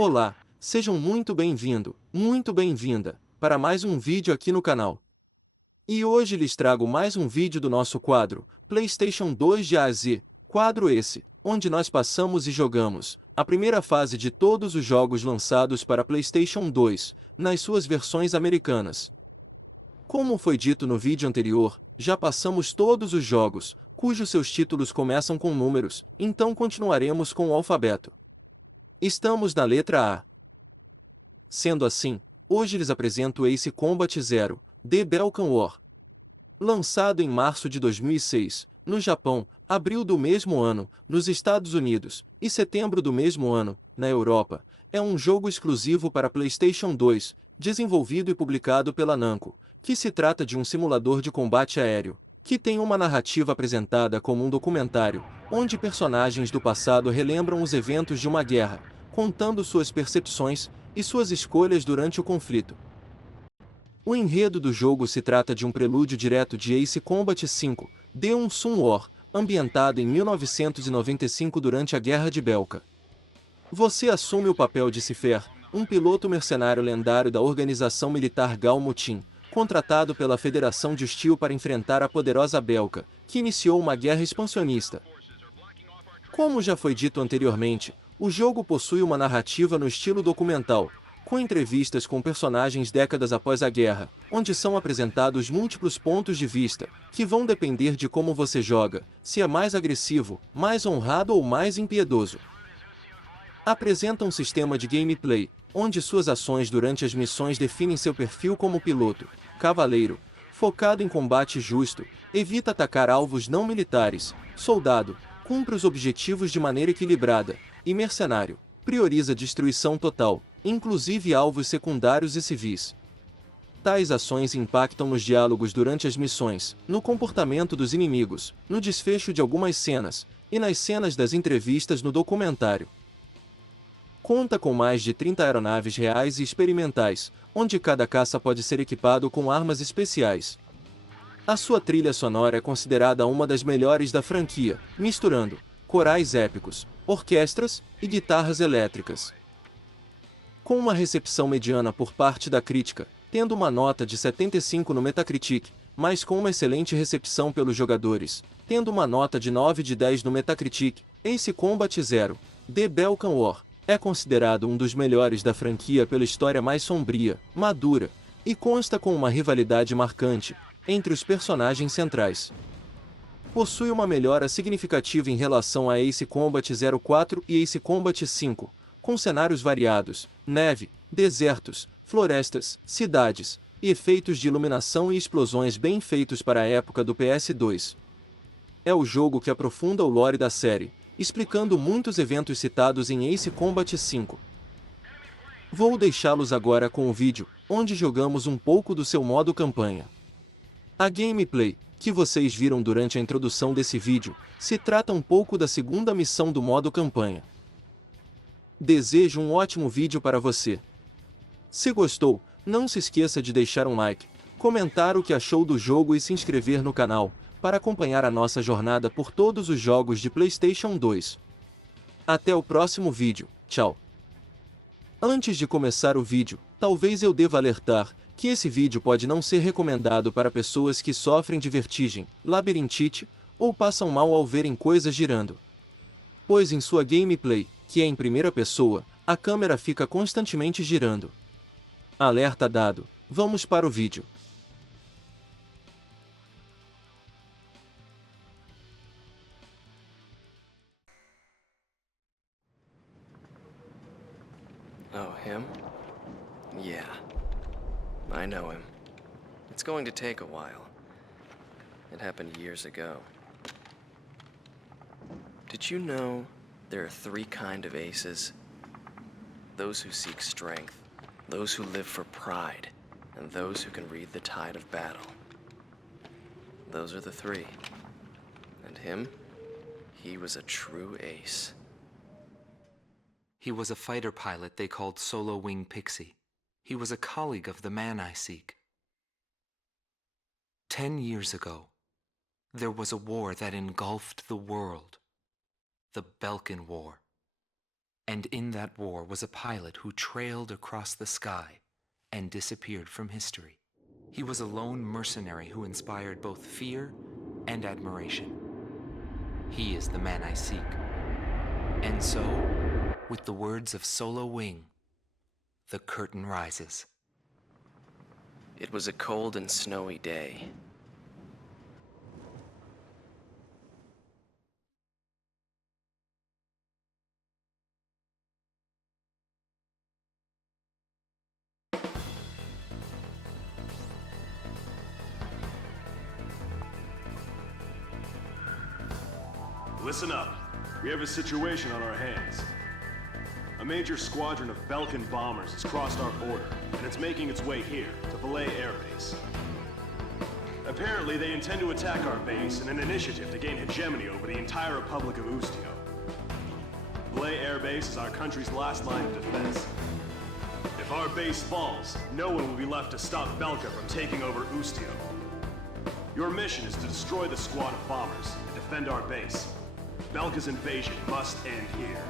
Olá, sejam muito bem-vinda, para mais um vídeo aqui no canal. E hoje lhes trago mais um vídeo do nosso quadro, PlayStation 2 de A a Z, quadro esse, onde nós passamos e jogamos a primeira fase de todos os jogos lançados para PlayStation 2, nas suas versões americanas. Como foi dito no vídeo anterior, já passamos todos os jogos, cujos seus títulos começam com números, então continuaremos com o alfabeto. Estamos na letra A. Sendo assim, hoje lhes apresento Ace Combat Zero, de Belkan War. Lançado em março de 2006, no Japão, abril do mesmo ano, nos Estados Unidos, e setembro do mesmo ano, na Europa, é um jogo exclusivo para PlayStation 2, desenvolvido e publicado pela Namco, que se trata de um simulador de combate aéreo, que tem uma narrativa apresentada como um documentário, onde personagens do passado relembram os eventos de uma guerra, contando suas percepções e suas escolhas durante o conflito. O enredo do jogo se trata de um prelúdio direto de Ace Combat 5, de War, ambientado em 1995 durante a Guerra de Belka. Você assume o papel de Cifer, um piloto mercenário lendário da organização militar Gal-Mutin, contratado pela Federação de Steel para enfrentar a poderosa Belka, que iniciou uma guerra expansionista. Como já foi dito anteriormente, o jogo possui uma narrativa no estilo documental, com entrevistas com personagens décadas após a guerra, onde são apresentados múltiplos pontos de vista, que vão depender de como você joga, se é mais agressivo, mais honrado ou mais impiedoso. Apresenta um sistema de gameplay, onde suas ações durante as missões definem seu perfil como piloto, cavaleiro, focado em combate justo, evita atacar alvos não militares, soldado, cumpre os objetivos de maneira equilibrada, e mercenário, prioriza destruição total, inclusive alvos secundários e civis. Tais ações impactam nos diálogos durante as missões, no comportamento dos inimigos, no desfecho de algumas cenas, e nas cenas das entrevistas no documentário. Conta com mais de 30 aeronaves reais e experimentais, onde cada caça pode ser equipado com armas especiais. A sua trilha sonora é considerada uma das melhores da franquia, misturando corais épicos, orquestras e guitarras elétricas. Com uma recepção mediana por parte da crítica, tendo uma nota de 75 no Metacritic, mas com uma excelente recepção pelos jogadores, tendo uma nota de 9 de 10 no Metacritic, Ace Combat Zero, de Belkan War, é considerado um dos melhores da franquia pela história mais sombria, madura, e consta com uma rivalidade marcante entre os personagens centrais. Possui uma melhora significativa em relação a Ace Combat 04 e Ace Combat 5, com cenários variados, neve, desertos, florestas, cidades, e efeitos de iluminação e explosões bem feitos para a época do PS2. É o jogo que aprofunda o lore da série, explicando muitos eventos citados em Ace Combat 5. Vou deixá-los agora com o vídeo, onde jogamos um pouco do seu modo campanha. A gameplay, que vocês viram durante a introdução desse vídeo, se trata um pouco da segunda missão do modo campanha. Desejo um ótimo vídeo para você. Se gostou, não se esqueça de deixar um like, comentar o que achou do jogo e se inscrever no canal, para acompanhar a nossa jornada por todos os jogos de PlayStation 2. Até o próximo vídeo, tchau! Antes de começar o vídeo, talvez eu deva alertar que esse vídeo pode não ser recomendado para pessoas que sofrem de vertigem, labirintite, ou passam mal ao verem coisas girando. Pois em sua gameplay, que é em primeira pessoa, a câmera fica constantemente girando. Alerta dado, vamos para o vídeo. Oh, him? Yeah. I know him. It's going to take a while. It happened years ago. Did you know there are 3 kinds of aces? Those who seek strength, those who live for pride, and those who can read the tide of battle. Those are the 3. And him? He was a true ace. He was a fighter pilot they called Solo Wing Pixie. He was a colleague of the man I seek. 10 years ago, there was a war that engulfed the world. The Belkan War. And in that war was a pilot who trailed across the sky and disappeared from history. He was a lone mercenary who inspired both fear and admiration. He is the man I seek. And so, with the words of Solo Wing, the curtain rises. It was a cold and snowy day. Listen up. We have a situation on our hands. A major squadron of Belkan bombers has crossed our border, and it's making its way here, to Belay Air Base. Apparently, they intend to attack our base in an initiative to gain hegemony over the entire Republic of Ustio. Belay Air Base is our country's last line of defense. If our base falls, no one will be left to stop Belka from taking over Ustio. Your mission is to destroy the squad of bombers and defend our base. Belka's invasion must end here.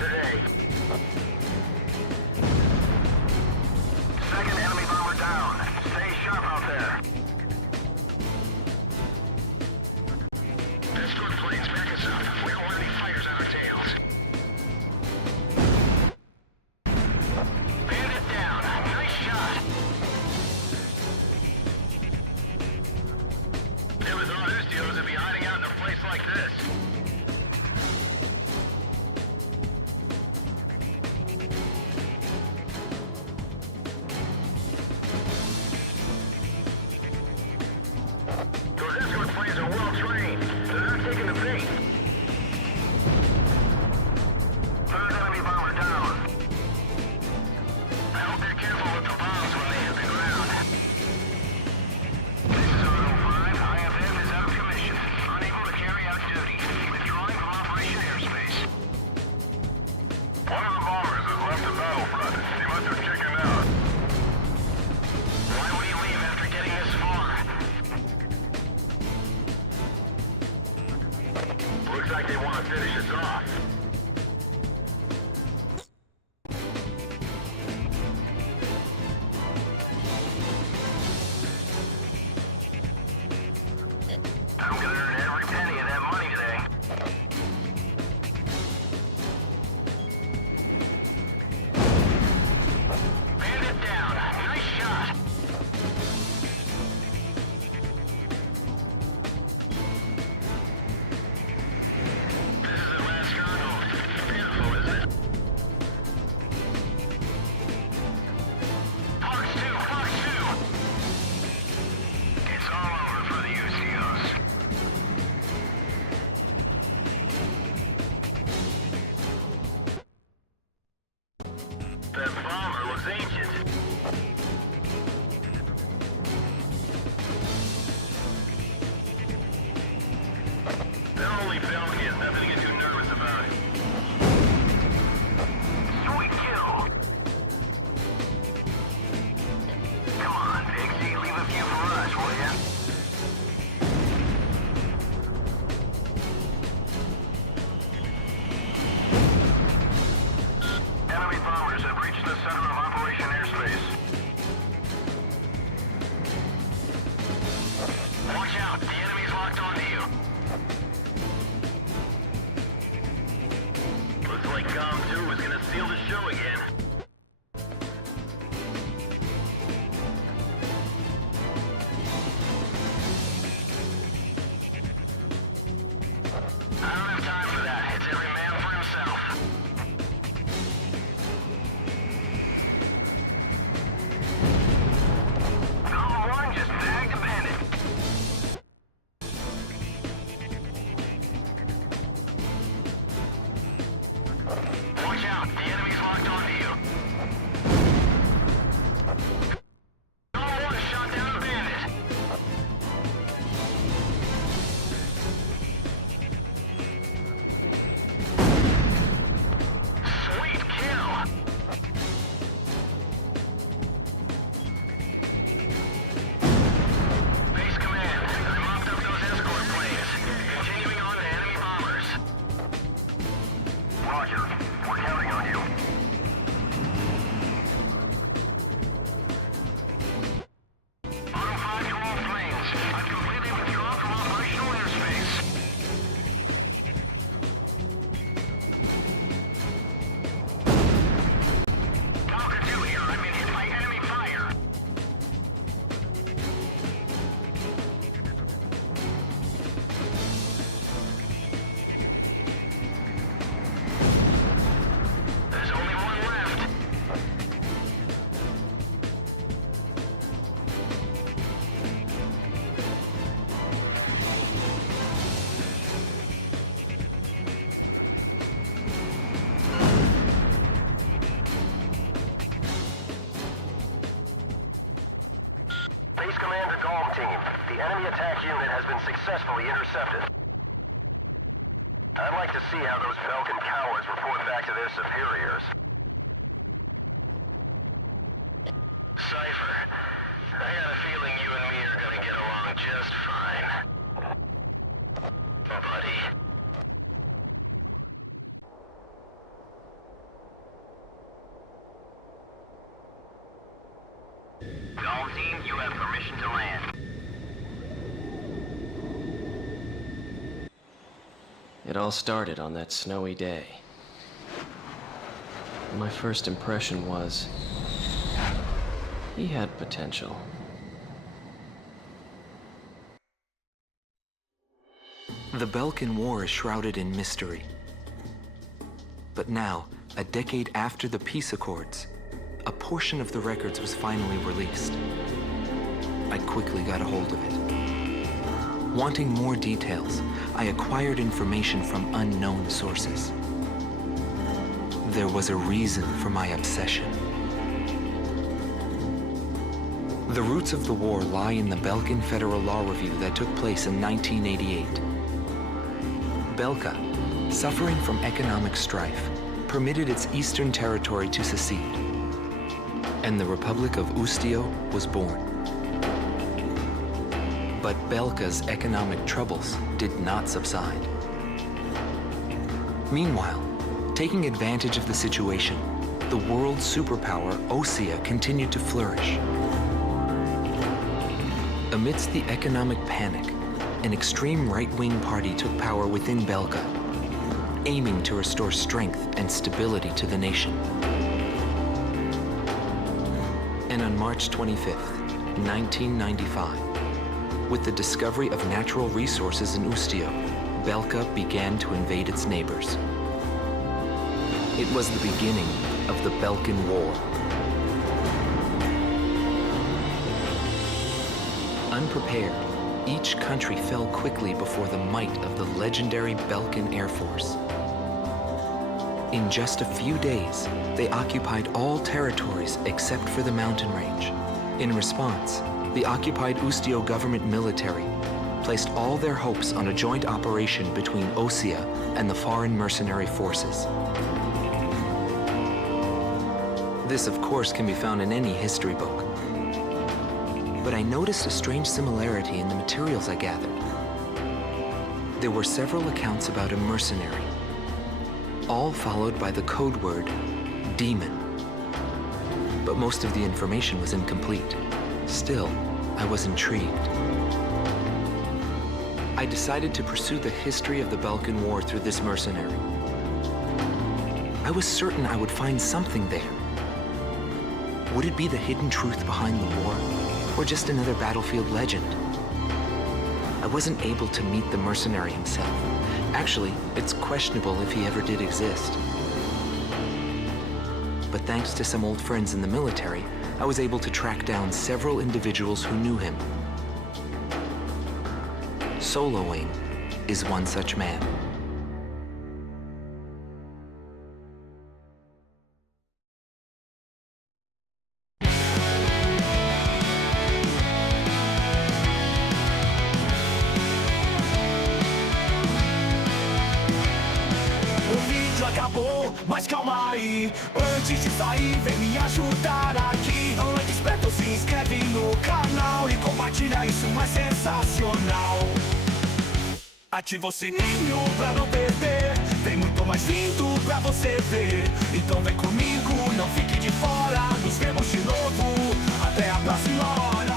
Today. One of the bombers has left the battlefront. He must have chickened out. Why would he leave after getting this far? Looks like they want to finish us off. I'm gonna earn every penny of that money today. Bandit down. Nice shot. This is the last stronghold. Beautiful, isn't it? Fox 2, Fox 2. It's all over for the UCOs. That bomber looks ancient. They're only Belgians, nothing to get too nervous about. Sweet kill. Come on, Pixie, leave a few for us, will ya? Enemy bombers have reached the center of Operation Airspace. Watch out, the enemy's locked onto you. Looks like Com 2 is gonna steal the show again. I don't have time for that. It's every man for himself. Column 1 just bagged a bandit. Watch out, the enemy's locked onto you. Column 1 shot down a bandit. Sweet kill! Base command, I mopped up those escort planes. Continuing on to enemy bombers. Roger, we're counting on you. Autumn 5 to all planes. I've completely withdrawn from operational airspace. Falcon 2 here. I've been hit by enemy fire. There's only one left. Base Commander Golem Team, the enemy attack unit has been successfully intercepted. I'd like to see how those Belkan cowards report back to their superiors. Cypher, I got a feeling you and me are gonna get along just fine. Buddy. All team, you have permission to land. It all started on that snowy day. My first impression was he had potential. The Belkan War is shrouded in mystery. But now, a decade after the peace accords, a portion of the records was finally released. I quickly got a hold of it. Wanting more details, I acquired information from unknown sources. There was a reason for my obsession. The roots of the war lie in the Belkan Federal Law Review that took place in 1988. Belka, suffering from economic strife, permitted its eastern territory to secede, and the Republic of Ustio was born. But Belka's economic troubles did not subside. Meanwhile, taking advantage of the situation, the world superpower Osia continued to flourish. Amidst the economic panic, an extreme right-wing party took power within Belka, aiming to restore strength and stability to the nation. And on March 25th, 1995, with the discovery of natural resources in Ustio, Belka began to invade its neighbors. It was the beginning of the Belkan War. Unprepared, each country fell quickly before the might of the legendary Belkan Air Force. In just a few days, they occupied all territories except for the mountain range. In response, the occupied Ustio government military placed all their hopes on a joint operation between Osia and the foreign mercenary forces. This, of course, can be found in any history book. But I noticed a strange similarity in the materials I gathered. There were several accounts about a mercenary, all followed by the code word, demon. But most of the information was incomplete. Still, I was intrigued. I decided to pursue the history of the Belkan War through this mercenary. I was certain I would find something there. Would it be the hidden truth behind the war, or just another battlefield legend? I wasn't able to meet the mercenary himself. Actually, it's questionable if he ever did exist. But thanks to some old friends in the military, I was able to track down several individuals who knew him. Soloing is one such man. Acabou, mas calma aí. Antes de sair, vem me ajudar aqui. Antes, esperto, se inscreve no canal e compartilha, isso é sensacional. Ativa o sininho pra não perder. Tem muito mais vindo pra você ver. Então vem comigo, não fique de fora. Nos vemos de novo. Até a próxima hora.